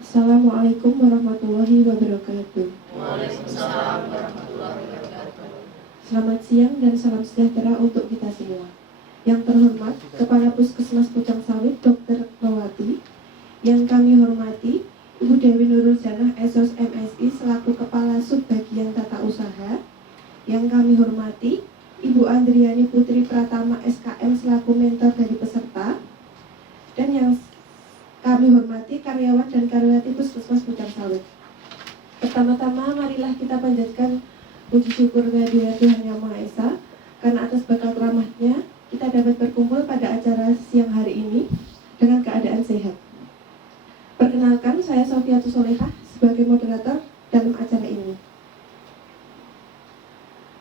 Assalamualaikum warahmatullahi wabarakatuh. Waalaikumsalam warahmatullahi wabarakatuh. Selamat siang dan salam sejahtera untuk kita semua. Yang terhormat Kepala Puskesmas Pucang Sawit Dr. Nawati, yang kami hormati Ibu Dewi Nurul Janah SOS MSI selaku Kepala Subbagian Tata Usaha, yang kami hormati Ibu Andriani Putri Pratama SKM selaku mentor dari peserta, dan yang kami hormati karyawan dan karyawati Puskesmas Pucang Sawit. Pertama-tama marilah kita panjatkan puji syukur kehadirat Tuhan Yang Maha Esa, karena atas berkat rahmat-Nya kita dapat berkumpul pada acara siang hari ini dengan keadaan sehat. Perkenalkan, saya Sofiatul Solehah sebagai moderator dalam acara ini.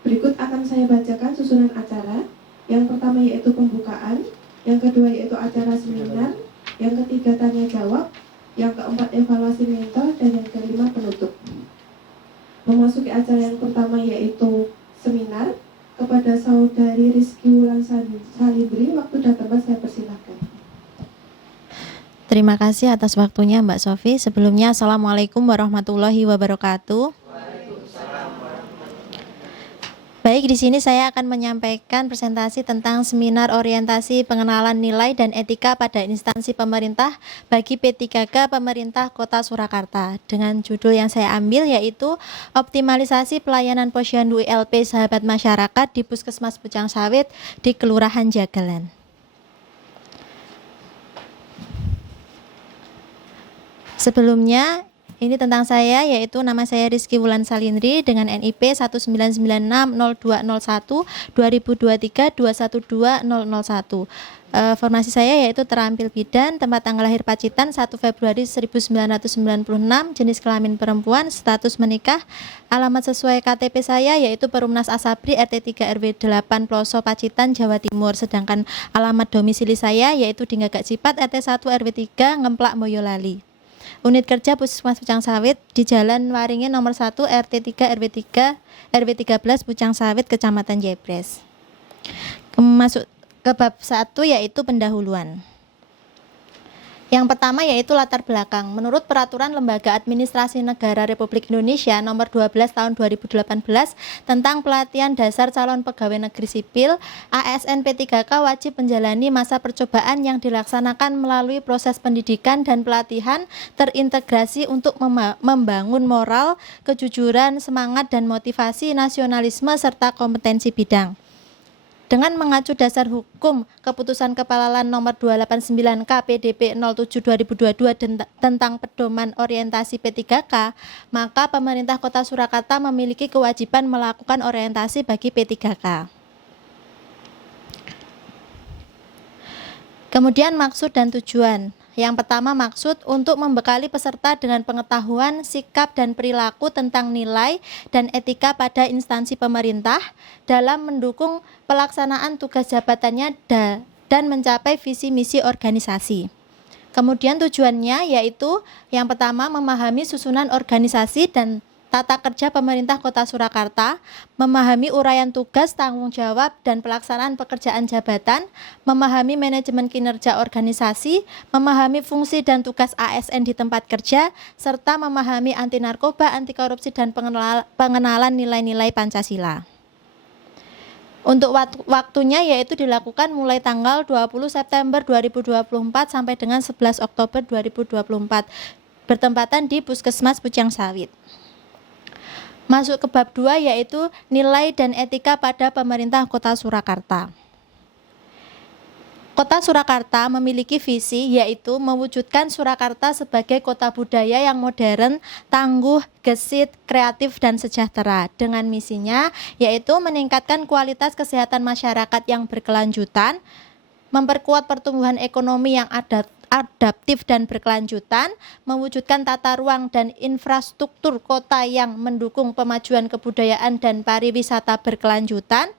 Berikut akan saya bacakan susunan acara. Yang pertama yaitu pembukaan, yang kedua yaitu acara seminar, yang ketiga tanya jawab, yang keempat evaluasi mentor, dan yang kelima penutup. Memasuki acara yang pertama yaitu seminar, kepada Saudari Rizky Wulan Salibri, waktu dan tempat saya persilahkan. Terima kasih atas waktunya Mbak Sofi. Sebelumnya Assalamualaikum warahmatullahi wabarakatuh. Baik, di sini saya akan menyampaikan presentasi tentang seminar orientasi pengenalan nilai dan etika pada instansi pemerintah bagi P3K Pemerintah Kota Surakarta, dengan judul yang saya ambil yaitu optimalisasi pelayanan posyandu ILP Sahabat Masyarakat di Puskesmas Pucang Sawit di Kelurahan Jagalan. Sebelumnya, ini tentang saya, yaitu nama saya Rizky Wulan Salindri dengan NIP 199602023212001. Formasi saya yaitu terampil bidan, tempat tanggal lahir Pacitan 1 Februari 1996, jenis kelamin perempuan, status menikah, alamat sesuai KTP saya yaitu Perumnas Asabri RT 3 RW 8 Ploso Pacitan Jawa Timur, sedangkan alamat domisili saya yaitu di Gagak Cipat RT 1 RW 3 Ngemplak Boyolali. Unit kerja Puskesmas Pucang Sawit di Jalan Waringin nomor 1 RT 3 RW 13 Pucang Sawit Kecamatan Jebres. Masuk ke bab 1 yaitu pendahuluan. Yang pertama yaitu latar belakang. Menurut Peraturan Lembaga Administrasi Negara Republik Indonesia Nomor 12 Tahun 2018 tentang pelatihan dasar calon pegawai negeri sipil, ASN P3K wajib menjalani masa percobaan yang dilaksanakan melalui proses pendidikan dan pelatihan terintegrasi untuk membangun moral, kejujuran, semangat dan motivasi, nasionalisme serta kompetensi bidang. Dengan mengacu dasar hukum Keputusan Kepala Nomor 289 KPDP 07 2022 tentang pedoman orientasi P3K, maka pemerintah Kota Surakarta memiliki kewajiban melakukan orientasi bagi P3K. Kemudian maksud dan tujuan. Yang pertama, maksud untuk membekali peserta dengan pengetahuan, sikap, dan perilaku tentang nilai dan etika pada instansi pemerintah dalam mendukung pelaksanaan tugas jabatannya dan mencapai visi misi organisasi. Kemudian tujuannya yaitu yang pertama, memahami susunan organisasi dan tata kerja pemerintah Kota Surakarta, memahami uraian tugas, tanggung jawab, dan pelaksanaan pekerjaan jabatan, memahami manajemen kinerja organisasi, memahami fungsi dan tugas ASN di tempat kerja, serta memahami anti narkoba, anti korupsi, dan pengenalan nilai-nilai Pancasila. Untuk waktunya yaitu dilakukan mulai tanggal 20 September 2024 sampai dengan 11 Oktober 2024, bertempatan di Puskesmas Pucang Sawit. Masuk ke bab 2 yaitu nilai dan etika pada pemerintah Kota Surakarta. Kota Surakarta memiliki visi yaitu mewujudkan Surakarta sebagai kota budaya yang modern, tangguh, gesit, kreatif, dan sejahtera. Dengan misinya yaitu meningkatkan kualitas kesehatan masyarakat yang berkelanjutan, memperkuat pertumbuhan ekonomi yang adaptif dan berkelanjutan, mewujudkan tata ruang dan infrastruktur kota yang mendukung pemajuan kebudayaan dan pariwisata berkelanjutan,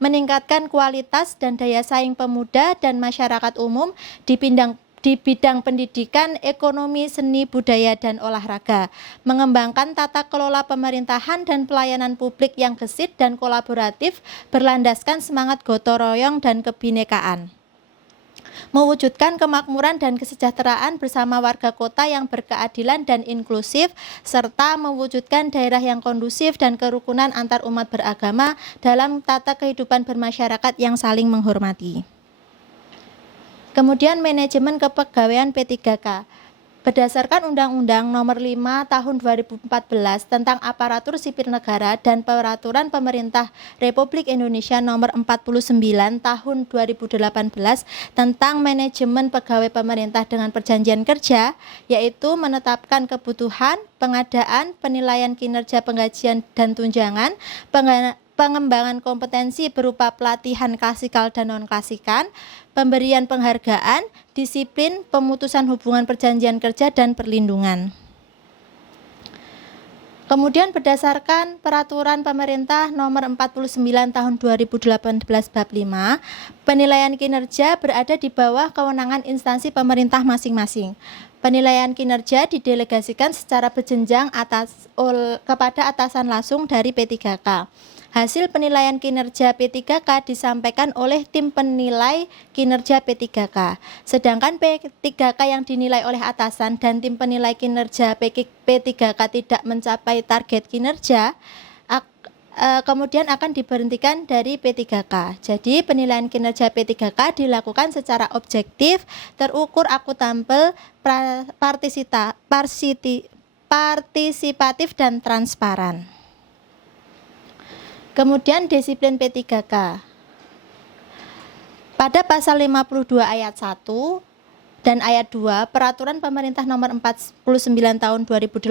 meningkatkan kualitas dan daya saing pemuda dan masyarakat umum di bidang pendidikan, ekonomi, seni, budaya, dan olahraga, mengembangkan tata kelola pemerintahan dan pelayanan publik yang gesit dan kolaboratif berlandaskan semangat gotong royong dan kebinekaan. mewujudkan kemakmuran dan kesejahteraan bersama warga kota yang berkeadilan dan inklusif, serta mewujudkan daerah yang kondusif dan kerukunan antar umat beragama dalam tata kehidupan bermasyarakat yang saling menghormati. Kemudian manajemen kepegawaian P3K. Berdasarkan Undang-Undang Nomor 5 Tahun 2014 tentang Aparatur Sipil Negara dan Peraturan Pemerintah Republik Indonesia Nomor 49 Tahun 2018 tentang manajemen pegawai pemerintah dengan perjanjian kerja, yaitu menetapkan kebutuhan, pengadaan, penilaian kinerja penggajian dan tunjangan, pengembangan kompetensi berupa pelatihan klasikal dan non-klasikan, pemberian penghargaan, disiplin, pemutusan hubungan perjanjian kerja, dan perlindungan. Kemudian berdasarkan Peraturan Pemerintah Nomor 49 Tahun 2018 Bab 5, penilaian kinerja berada di bawah kewenangan instansi pemerintah masing-masing. Penilaian kinerja didelegasikan secara berjenjang kepada atasan langsung dari P3K. Hasil penilaian kinerja P3K disampaikan oleh tim penilai kinerja P3K. Sedangkan P3K yang dinilai oleh atasan dan tim penilai kinerja P3K tidak mencapai target kinerja, kemudian akan diberhentikan dari P3K. Jadi penilaian kinerja P3K dilakukan secara objektif, terukur, akuntabel, partisipatif, dan transparan. Kemudian disiplin P3K. Pada pasal 52 ayat 1 dan ayat 2 Peraturan Pemerintah Nomor 49 Tahun 2018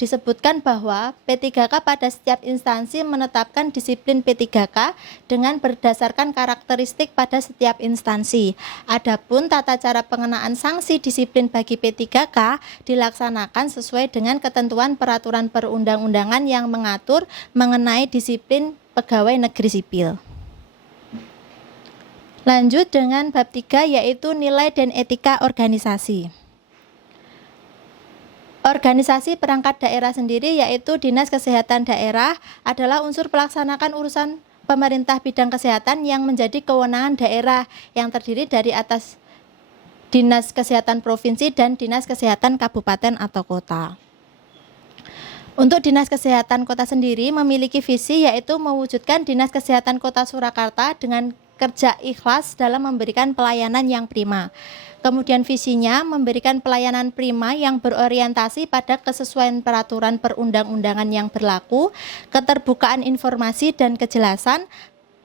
disebutkan bahwa P3K pada setiap instansi menetapkan disiplin P3K dengan berdasarkan karakteristik pada setiap instansi. Adapun tata cara pengenaan sanksi disiplin bagi P3K dilaksanakan sesuai dengan ketentuan peraturan perundang-undangan yang mengatur mengenai disiplin pegawai negeri sipil. Lanjut dengan bab 3, yaitu nilai dan etika organisasi. Organisasi perangkat daerah sendiri, yaitu Dinas Kesehatan Daerah, adalah unsur pelaksanakan urusan pemerintah bidang kesehatan yang menjadi kewenangan daerah yang terdiri dari atas Dinas Kesehatan Provinsi dan Dinas Kesehatan Kabupaten atau Kota. Untuk Dinas Kesehatan Kota sendiri memiliki visi, yaitu mewujudkan Dinas Kesehatan Kota Surakarta dengan kerja ikhlas dalam memberikan pelayanan yang prima. Kemudian visinya memberikan pelayanan prima yang berorientasi pada kesesuaian peraturan perundang-undangan yang berlaku, keterbukaan informasi dan kejelasan,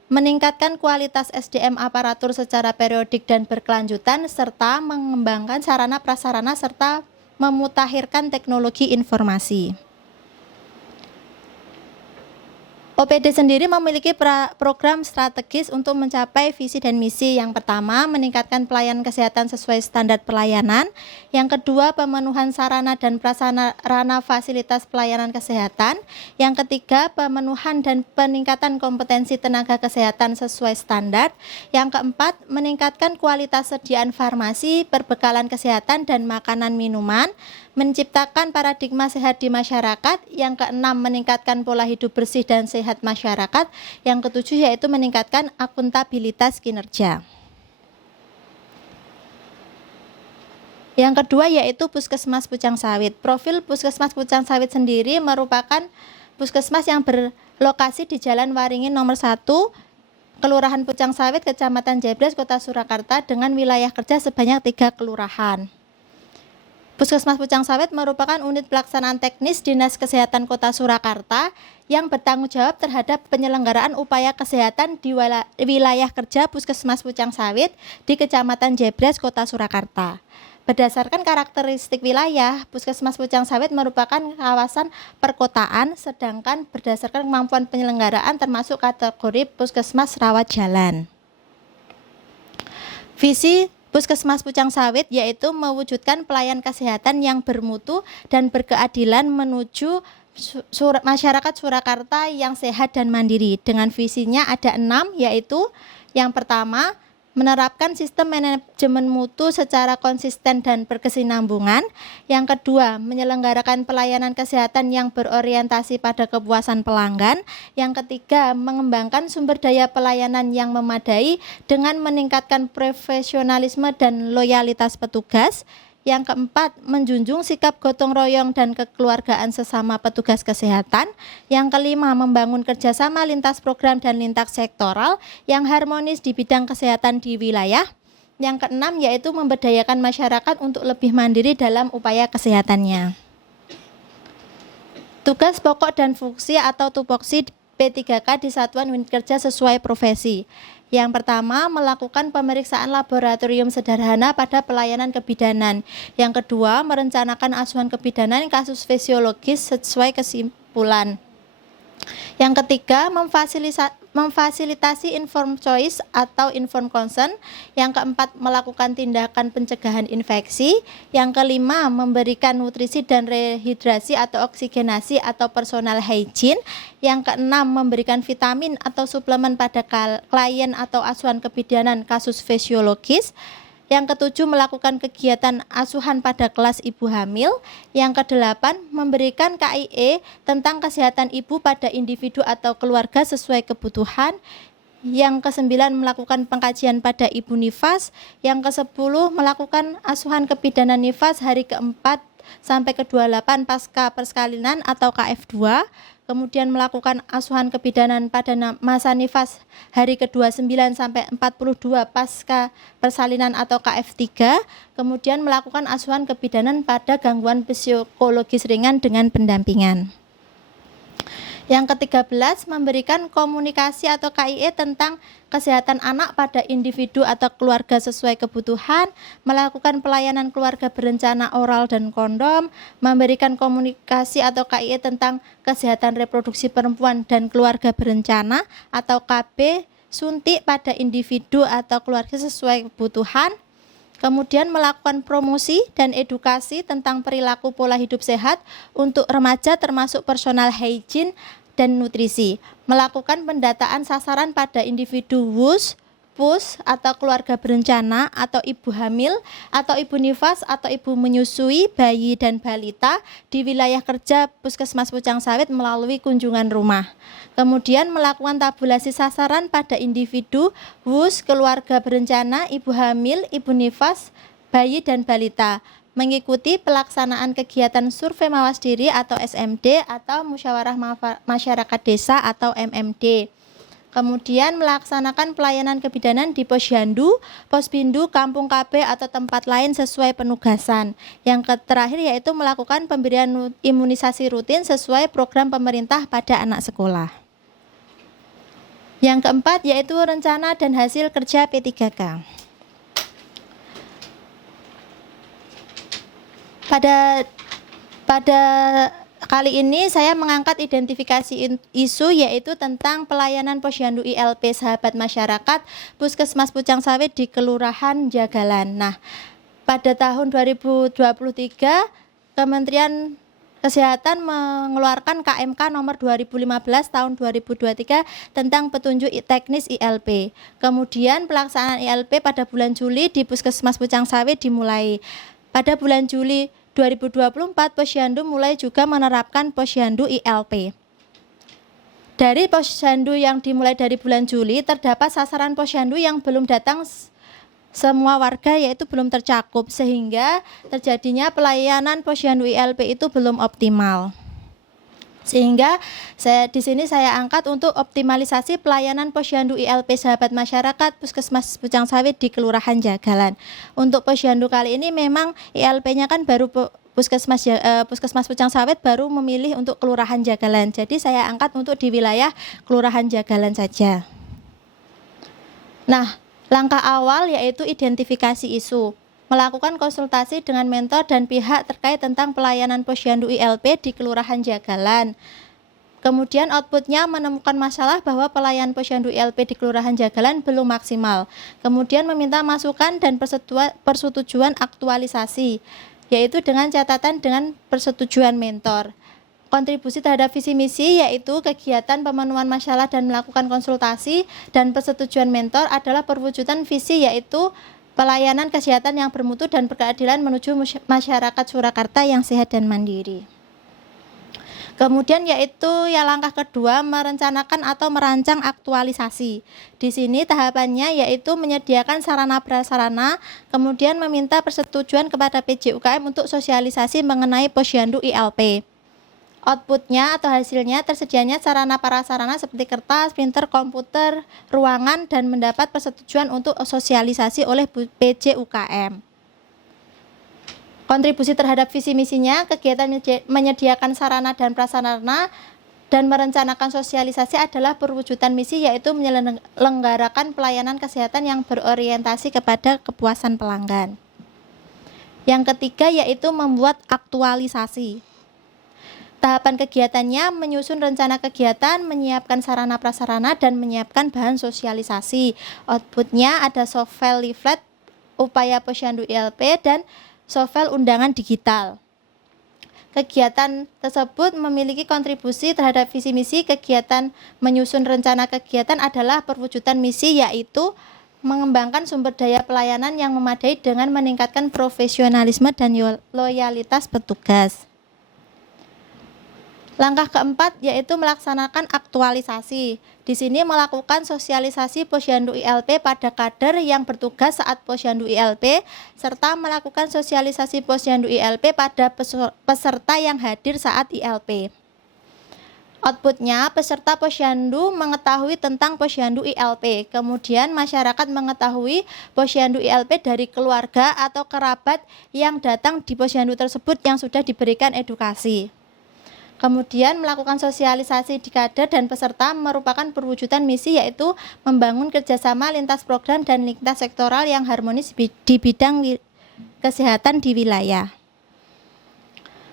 meningkatkan kualitas SDM aparatur secara periodik dan berkelanjutan, serta mengembangkan sarana prasarana serta memutakhirkan teknologi informasi. OPD sendiri memiliki program strategis untuk mencapai visi dan misi. Yang pertama, meningkatkan pelayanan kesehatan sesuai standar pelayanan. Yang kedua, pemenuhan sarana dan prasarana fasilitas pelayanan kesehatan. Yang ketiga, pemenuhan dan peningkatan kompetensi tenaga kesehatan sesuai standar. Yang keempat, meningkatkan kualitas sediaan farmasi, perbekalan kesehatan dan makanan minuman. Menciptakan paradigma sehat di masyarakat. Yang keenam, meningkatkan pola hidup bersih dan sehat masyarakat. Yang ketujuh yaitu meningkatkan akuntabilitas kinerja. Yang kedua yaitu Puskesmas Pucang Sawit. Profil Puskesmas Pucang Sawit sendiri merupakan puskesmas yang berlokasi di Jalan Waringin nomor 1, Kelurahan Pucang Sawit, Kecamatan Jebres, Kota Surakarta dengan wilayah kerja sebanyak 3 kelurahan. Puskesmas Pucang Sawit merupakan unit pelaksanaan teknis Dinas Kesehatan Kota Surakarta yang bertanggung jawab terhadap penyelenggaraan upaya kesehatan di wilayah kerja Puskesmas Pucang Sawit di Kecamatan Jebres, Kota Surakarta. Berdasarkan karakteristik wilayah, Puskesmas Pucang Sawit merupakan kawasan perkotaan, sedangkan berdasarkan kemampuan penyelenggaraan termasuk kategori Puskesmas Rawat Jalan. Visi Puskesmas Pucang Sawit yaitu mewujudkan pelayanan kesehatan yang bermutu dan berkeadilan menuju masyarakat Surakarta yang sehat dan mandiri. Dengan visinya ada 6, yaitu yang pertama, menerapkan sistem manajemen mutu secara konsisten dan berkesinambungan. Yang kedua, menyelenggarakan pelayanan kesehatan yang berorientasi pada kepuasan pelanggan. Yang ketiga, mengembangkan sumber daya pelayanan yang memadai dengan meningkatkan profesionalisme dan loyalitas petugas. Yang keempat, menjunjung sikap gotong royong dan kekeluargaan sesama petugas kesehatan. Yang kelima, membangun kerjasama lintas program dan lintas sektoral yang harmonis di bidang kesehatan di wilayah. Yang keenam, yaitu memberdayakan masyarakat untuk lebih mandiri dalam upaya kesehatannya. Tugas pokok dan fungsi atau tupoksi P3K di Satuan Unit Kerja sesuai profesi. Yang pertama, melakukan pemeriksaan laboratorium sederhana pada pelayanan kebidanan. Yang kedua, merencanakan asuhan kebidanan kasus fisiologis sesuai kesimpulan. Yang ketiga, memfasilitasi informed choice atau informed consent. Yang keempat, melakukan tindakan pencegahan infeksi. Yang kelima, memberikan nutrisi dan rehidrasi atau oksigenasi atau personal hygiene. Yang keenam, memberikan vitamin atau suplemen pada klien atau asuhan kebidanan kasus fisiologis. Yang ketujuh, melakukan kegiatan asuhan pada kelas ibu hamil. Yang kedelapan, memberikan KIE tentang kesehatan ibu pada individu atau keluarga sesuai kebutuhan. Yang kesembilan, melakukan pengkajian pada ibu nifas. Yang kesepuluh, melakukan asuhan kebidanan nifas hari ke-4 sampai ke-28 pasca persalinan atau KF2. Kemudian melakukan asuhan kebidanan pada masa nifas hari ke-29 sampai 42 pasca persalinan atau KF3. Kemudian melakukan asuhan kebidanan pada gangguan psikologis ringan dengan pendampingan. Yang ke-13, memberikan komunikasi atau KIE tentang kesehatan anak pada individu atau keluarga sesuai kebutuhan, melakukan pelayanan keluarga berencana oral dan kondom, memberikan komunikasi atau KIE tentang kesehatan reproduksi perempuan dan keluarga berencana atau KB, suntik pada individu atau keluarga sesuai kebutuhan. Kemudian melakukan promosi dan edukasi tentang perilaku pola hidup sehat untuk remaja termasuk personal hygiene dan nutrisi. Melakukan pendataan sasaran pada individu WUS, PUS atau keluarga berencana atau ibu hamil atau ibu nifas atau ibu menyusui, bayi dan balita di wilayah kerja Puskesmas Pucang Sawit melalui kunjungan rumah. Kemudian melakukan tabulasi sasaran pada individu WUS, keluarga berencana, ibu hamil, ibu nifas, bayi dan balita. Mengikuti pelaksanaan kegiatan survei mawas diri atau SMD atau musyawarah masyarakat desa atau MMD. Kemudian melaksanakan pelayanan kebidanan di Posyandu, Posbindu, Kampung KB atau tempat lain sesuai penugasan. Yang terakhir yaitu melakukan pemberian imunisasi rutin sesuai program pemerintah pada anak sekolah. Yang keempat yaitu rencana dan hasil kerja P3K. Pada kali ini saya mengangkat identifikasi isu yaitu tentang pelayanan Posyandu ILP Sahabat Masyarakat Puskesmas Pucang Sawit di Kelurahan Jagalan. Nah, pada tahun 2023 Kementerian Kesehatan mengeluarkan KMK nomor 2015 tahun 2023 tentang petunjuk teknis ILP. Kemudian pelaksanaan ILP pada bulan Juli di Puskesmas Pucang Sawit dimulai. Pada bulan Juli 2024, Posyandu mulai juga menerapkan Posyandu ILP. Dari Posyandu yang dimulai dari bulan Juli, terdapat sasaran Posyandu yang belum datang semua warga yaitu belum tercakup, sehingga terjadinya pelayanan Posyandu ILP itu belum optimal. Sehingga di sini saya angkat untuk optimalisasi pelayanan Posyandu ILP Sahabat Masyarakat Puskesmas Pucang Sawit di Kelurahan Jagalan. Untuk Posyandu kali ini memang ILP-nya kan baru Puskesmas Pucang Sawit baru memilih untuk Kelurahan Jagalan. Jadi saya angkat untuk di wilayah Kelurahan Jagalan saja. Nah, langkah awal yaitu identifikasi isu. Melakukan konsultasi dengan mentor dan pihak terkait tentang pelayanan Posyandu ILP di Kelurahan Jagalan. Kemudian outputnya menemukan masalah bahwa pelayanan Posyandu ILP di Kelurahan Jagalan belum maksimal. Kemudian meminta masukan dan persetujuan aktualisasi, yaitu dengan catatan dengan persetujuan mentor. kontribusi terhadap visi misi yaitu kegiatan pemenuhan masalah dan melakukan konsultasi dan persetujuan mentor adalah perwujudan visi yaitu pelayanan kesehatan yang bermutu dan berkeadilan menuju masyarakat Surakarta yang sehat dan mandiri. Kemudian yaitu yang langkah kedua, merencanakan atau merancang aktualisasi. Di sini tahapannya yaitu menyediakan sarana prasarana, kemudian meminta persetujuan kepada PJ UKM untuk sosialisasi mengenai posyandu ILP. Outputnya atau hasilnya tersedianya sarana prasarana seperti kertas, printer, komputer, ruangan, dan mendapat persetujuan untuk sosialisasi oleh PJ UKM. Kontribusi terhadap visi misinya, kegiatan menyediakan sarana dan prasarana dan merencanakan sosialisasi adalah perwujudan misi yaitu menyelenggarakan pelayanan kesehatan yang berorientasi kepada kepuasan pelanggan. Yang ketiga yaitu membuat aktualisasi. Tahapan kegiatannya menyusun rencana kegiatan, menyiapkan sarana prasarana, dan menyiapkan bahan sosialisasi. Outputnya ada softfile leaflet, upaya posyandu ILP, dan softfile undangan digital. Kegiatan tersebut memiliki kontribusi terhadap visi misi. Kegiatan menyusun rencana kegiatan adalah perwujudan misi yaitu mengembangkan sumber daya pelayanan yang memadai dengan meningkatkan profesionalisme dan loyalitas petugas. Langkah keempat yaitu melaksanakan aktualisasi. Di sini melakukan sosialisasi posyandu ILP pada kader yang bertugas saat posyandu ILP serta melakukan sosialisasi posyandu ILP pada peserta yang hadir saat ILP. Outputnya, peserta posyandu mengetahui tentang posyandu ILP. Kemudian masyarakat mengetahui posyandu ILP dari keluarga atau kerabat yang datang di posyandu tersebut yang sudah diberikan edukasi. Kemudian melakukan sosialisasi di kader dan peserta merupakan perwujudan misi yaitu membangun kerjasama lintas program dan lintas sektoral yang harmonis di bidang kesehatan di wilayah.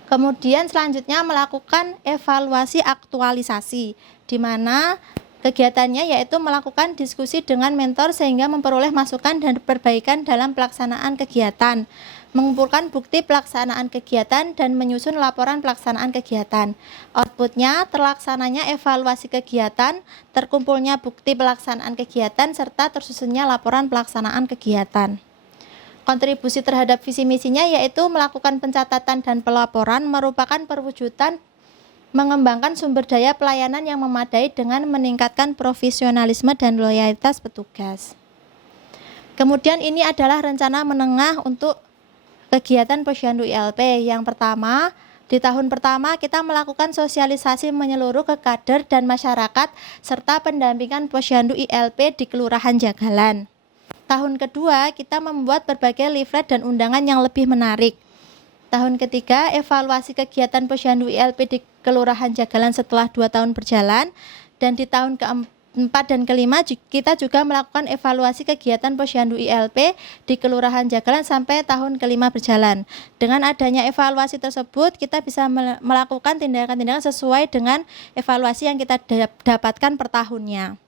Kemudian selanjutnya melakukan evaluasi aktualisasi, di mana kegiatannya yaitu melakukan diskusi dengan mentor sehingga memperoleh masukan dan perbaikan dalam pelaksanaan kegiatan, mengumpulkan bukti pelaksanaan kegiatan, dan menyusun laporan pelaksanaan kegiatan. Outputnya terlaksananya evaluasi kegiatan, terkumpulnya bukti pelaksanaan kegiatan, serta tersusunnya laporan pelaksanaan kegiatan. Kontribusi terhadap visi misinya yaitu melakukan pencatatan dan pelaporan merupakan perwujudan mengembangkan sumber daya pelayanan yang memadai dengan meningkatkan profesionalisme dan loyalitas petugas. Kemudian ini adalah rencana menengah untuk kegiatan posyandu ILP. Yang pertama, di tahun pertama kita melakukan sosialisasi menyeluruh ke kader dan masyarakat serta pendampingan posyandu ILP di Kelurahan Jagalan. Tahun kedua, kita membuat berbagai leaflet dan undangan yang lebih menarik. Tahun ketiga, evaluasi kegiatan posyandu ILP di Kelurahan Jagalan setelah 2 tahun berjalan. Dan di tahun keempat dan kelima, kita juga melakukan evaluasi kegiatan posyandu ILP di Kelurahan Jagalan sampai tahun kelima berjalan. Dengan adanya evaluasi tersebut, kita bisa melakukan tindakan-tindakan sesuai dengan evaluasi yang kita dapatkan per tahunnya.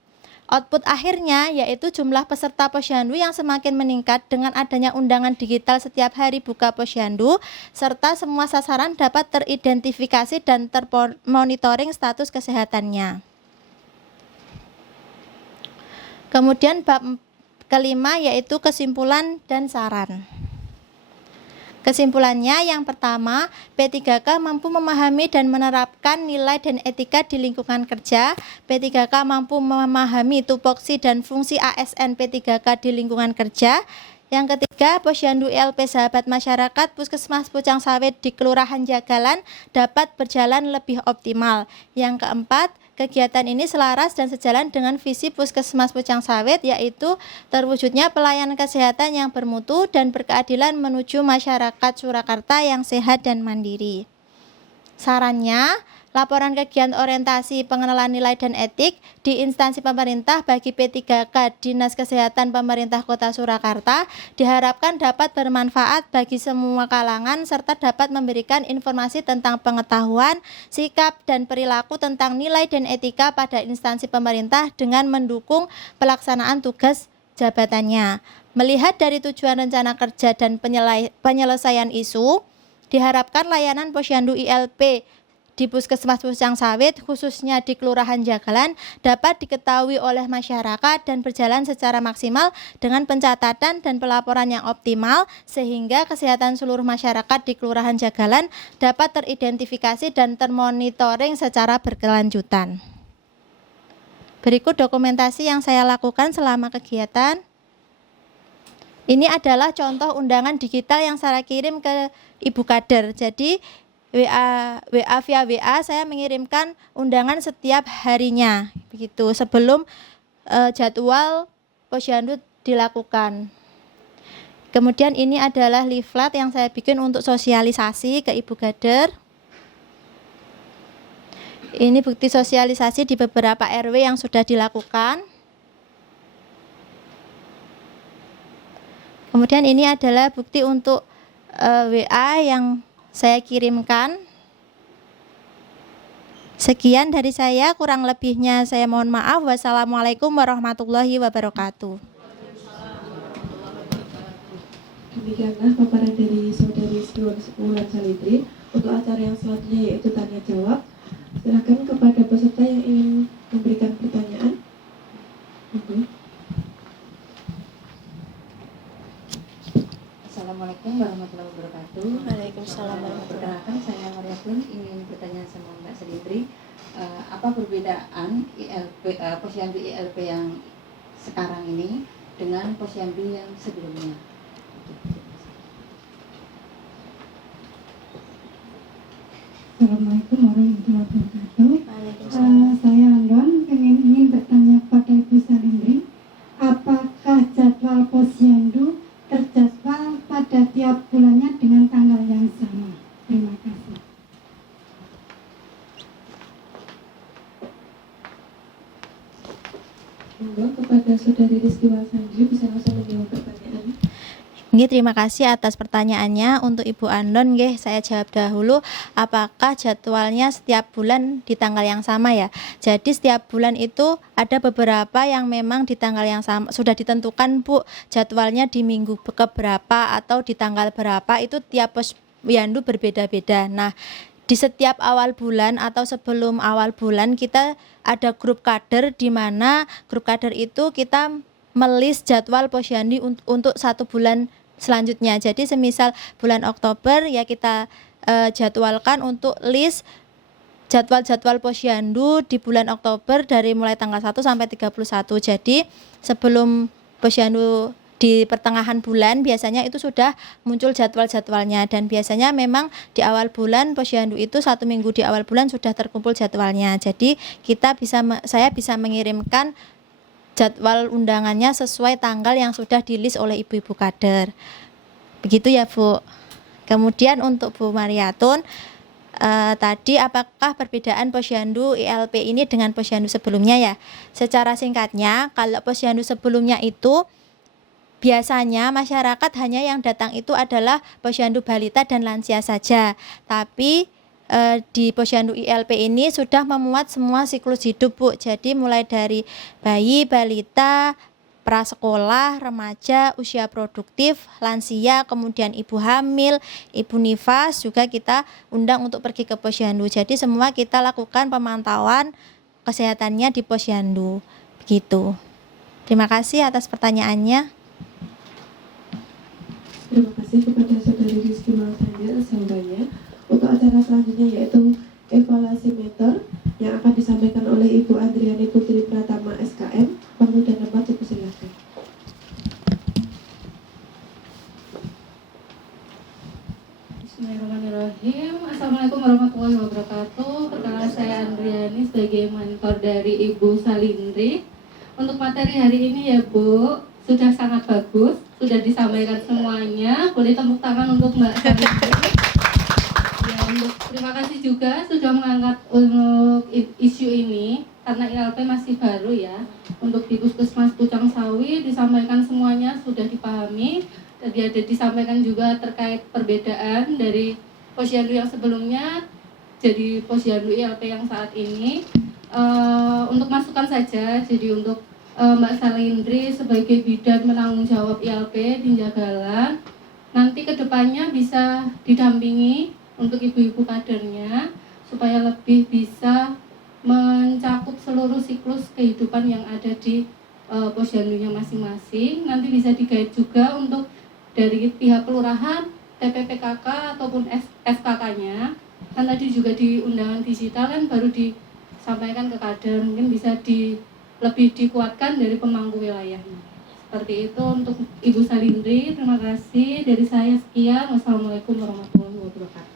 Output akhirnya yaitu jumlah peserta posyandu yang semakin meningkat dengan adanya undangan digital setiap hari buka posyandu, serta semua sasaran dapat teridentifikasi dan termonitoring status kesehatannya. Kemudian bab kelima yaitu kesimpulan dan saran. Kesimpulannya yang pertama, P3K mampu memahami dan menerapkan nilai dan etika di lingkungan kerja. P3K mampu memahami tupoksi dan fungsi ASN P3K di lingkungan kerja. Yang ketiga, posyandu ILP sahabat masyarakat Puskesmas Pucang Sawit di Kelurahan Jagalan dapat berjalan lebih optimal. Yang keempat, kegiatan ini selaras dan sejalan dengan visi Puskesmas Pucang Sawit yaitu terwujudnya pelayanan kesehatan yang bermutu dan berkeadilan menuju masyarakat Surakarta yang sehat dan mandiri. Sarannya, laporan kegiatan orientasi pengenalan nilai dan etik di instansi pemerintah bagi P3K Dinas Kesehatan Pemerintah Kota Surakarta diharapkan dapat bermanfaat bagi semua kalangan serta dapat memberikan informasi tentang pengetahuan, sikap, dan perilaku tentang nilai dan etika pada instansi pemerintah dengan mendukung pelaksanaan tugas jabatannya. Melihat dari tujuan rencana kerja dan penyelesaian isu, diharapkan layanan posyandu ILP di Puskesmas Pucang Sawit, khususnya di Kelurahan Jagalan, dapat diketahui oleh masyarakat dan berjalan secara maksimal dengan pencatatan dan pelaporan yang optimal, sehingga kesehatan seluruh masyarakat di Kelurahan Jagalan dapat teridentifikasi dan termonitoring secara berkelanjutan. Berikut dokumentasi yang saya lakukan selama kegiatan. Ini adalah contoh undangan digital yang saya kirim ke Ibu Kader. Jadi via WA saya mengirimkan undangan setiap harinya, begitu sebelum jadwal posyandu dilakukan. Kemudian ini adalah leaflet yang saya bikin untuk sosialisasi ke Ibu Kader. Ini bukti sosialisasi di beberapa RW yang sudah dilakukan. Kemudian ini adalah bukti untuk WA yang saya kirimkan. Sekian dari saya, kurang lebihnya saya mohon maaf. Wassalamualaikum warahmatullahi wabarakatuh. Demikianlah paparan dari Saudari Wulan Salindri. Untuk acara yang selanjutnya yaitu tanya jawab. Silakan kepada peserta yang ingin memberikan pertanyaan. Assalamualaikum warahmatullahi wabarakatuh. Waalaikumsalam warahmatullahi wabarakatuh. Perkenalkan, saya Maria Pun ingin bertanya sama Mbak Salindri, apa perbedaan posyandu ILP yang sekarang ini dengan posyandu yang sebelumnya? Assalamualaikum warahmatullahi wabarakatuh. Waalaikumsalam. Saya Andon ingin bertanya kepada Ibu Salindri, apakah jadwal posyandu terjadwal pada tiap bulannya dengan tanggal yang sama? Terima kasih. Monggo kepada Saudari Rizky Walsandri bisa langsung menjawab pertanyaan. Nggih, terima kasih atas pertanyaannya. Untuk Ibu Andon, nggih, saya jawab dahulu. Apakah jadwalnya setiap bulan di tanggal yang sama ya? Jadi setiap bulan itu ada beberapa yang memang di tanggal yang sama sudah ditentukan, Bu, jadwalnya di minggu keberapa atau di tanggal berapa, itu tiap posyandu berbeda-beda. Nah, di setiap awal bulan atau sebelum awal bulan kita ada grup kader, di mana grup kader itu kita melis jadwal posyandu untuk 1 bulan selanjutnya. Jadi semisal bulan Oktober ya kita jadwalkan untuk list jadwal-jadwal posyandu di bulan Oktober dari mulai tanggal 1 sampai 31. Jadi sebelum posyandu di pertengahan bulan biasanya itu sudah muncul jadwal-jadwalnya, dan biasanya memang di awal bulan posyandu itu 1 minggu di awal bulan sudah terkumpul jadwalnya. Jadi saya bisa mengirimkan jadwal undangannya sesuai tanggal yang sudah di-list oleh ibu-ibu kader. Begitu ya, Bu. Kemudian untuk Bu Mariatun, tadi apakah perbedaan posyandu ILP ini dengan posyandu sebelumnya ya? Secara singkatnya, kalau posyandu sebelumnya itu biasanya masyarakat hanya yang datang itu adalah posyandu balita dan lansia saja. Tapi di posyandu ILP ini sudah memuat semua siklus hidup, Bu. Jadi mulai dari bayi, balita, prasekolah, remaja, usia produktif, lansia, kemudian ibu hamil, ibu nifas juga kita undang untuk pergi ke posyandu. Jadi semua kita lakukan pemantauan kesehatannya di posyandu. Begitu. Terima kasih atas pertanyaannya. Terima kasih kepada Saudari Rizky Walsandri atas jawabannya. Untuk acara selanjutnya yaitu evaluasi mentor yang akan disampaikan oleh Ibu Andriani Putri Pratama SKM. Waktu dan tempat dipersilakan. Bismillahirrahmanirrahim. Assalamualaikum warahmatullahi wabarakatuh. Perkenalkan, saya Andriani sebagai mentor dari Ibu Salindri. Untuk materi hari ini ya, Bu, sudah sangat bagus, sudah disampaikan semuanya. Boleh tepuk tangan untuk Mbak Salindri. Terima kasih juga sudah mengangkat untuk isu ini, karena ILP masih baru ya. Untuk di Puskesmas Pucang Sawit disampaikan semuanya, sudah dipahami. Tadi ada disampaikan juga terkait perbedaan dari posyandu yang sebelumnya jadi posyandu ILP yang saat ini. Untuk masukan saja, jadi untuk Mbak Salindri sebagai bidan penanggung jawab ILP di Jagalan, nanti kedepannya bisa didampingi untuk ibu-ibu kadernya supaya lebih bisa mencakup seluruh siklus kehidupan yang ada di posyandunya masing-masing. Nanti bisa digait juga untuk dari pihak kelurahan, TPPKK ataupun FKK-nya. Kan tadi juga di undangan digital kan baru disampaikan ke kader, mungkin bisa lebih dikuatkan dari pemangku wilayahnya. Seperti itu untuk Ibu Salindri. Terima kasih dari saya, sekian. Wassalamualaikum warahmatullahi wabarakatuh.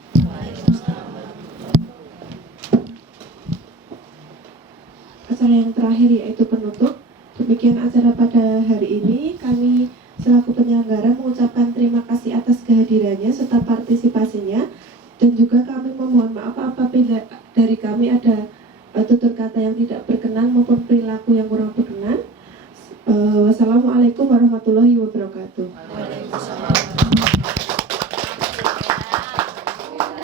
Acara yang terakhir yaitu penutup. Demikian acara pada hari ini. Kami selaku penyelenggara mengucapkan terima kasih atas kehadirannya serta partisipasinya, dan juga kami memohon maaf apabila dari kami ada tutur kata yang tidak berkenan maupun perilaku yang kurang berkenan. Wassalamualaikum warahmatullahi wabarakatuh.